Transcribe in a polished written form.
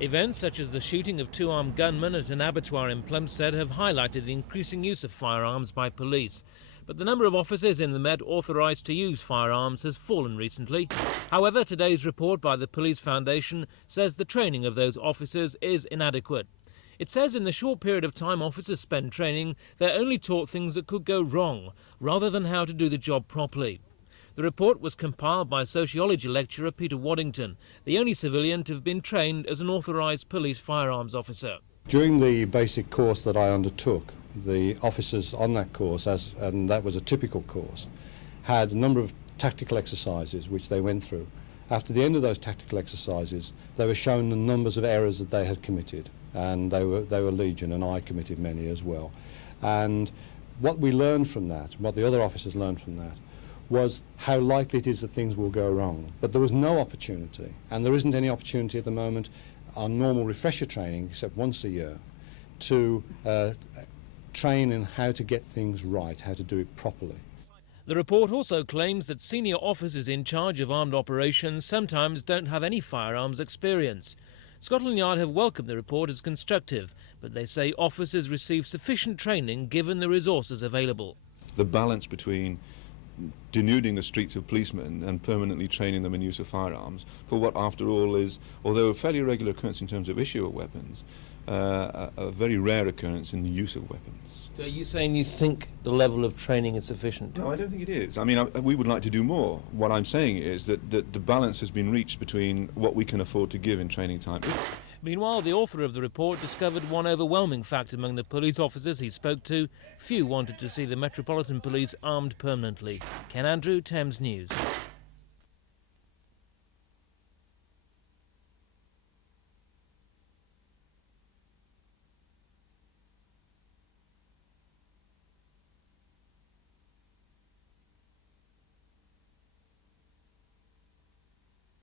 Events such as the shooting of two armed gunmen at an abattoir in Plumstead have highlighted the increasing use of firearms by police. But the number of officers in the Met authorised to use firearms has fallen recently. However, today's report by the Police Foundation says the training of those officers is inadequate. It says in the short period of time officers spend training, they're only taught things that could go wrong, rather than how to do the job properly. The report was compiled by sociology lecturer Peter WADDINGTON, the only civilian to have been trained as an authorised police firearms officer. During the basic course that I undertook, the officers on that course, and that was a typical course, had a number of tactical exercises which they went through. After the end of those tactical exercises, they were shown the numbers of errors that they had committed, and they were legion, and I committed many as well. And what we learned from that, what the other officers learned from that, was how likely it is that things will go wrong. But there was no opportunity, and there isn't any opportunity at the moment on normal refresher training, except once a year, to train in how to get things right, how to do it properly. The report also claims that senior officers in charge of armed operations sometimes don't have any firearms experience. Scotland Yard have welcomed the report as constructive, but they say officers receive sufficient training given the resources available. The balance between denuding the streets of policemen and permanently training them in use of firearms for what, after all, is, although a fairly regular occurrence in terms of issue of weapons, a very rare occurrence in the use of weapons. So are you saying you think the level of training is sufficient? No, I don't think it is. I mean, we would like to do more. What I'm saying is that the balance has been reached between what we can afford to give in training time. Meanwhile, the author of the report discovered one overwhelming fact among the police officers he spoke to. Few wanted to see the Metropolitan Police armed permanently. Ken Andrew, Thames News.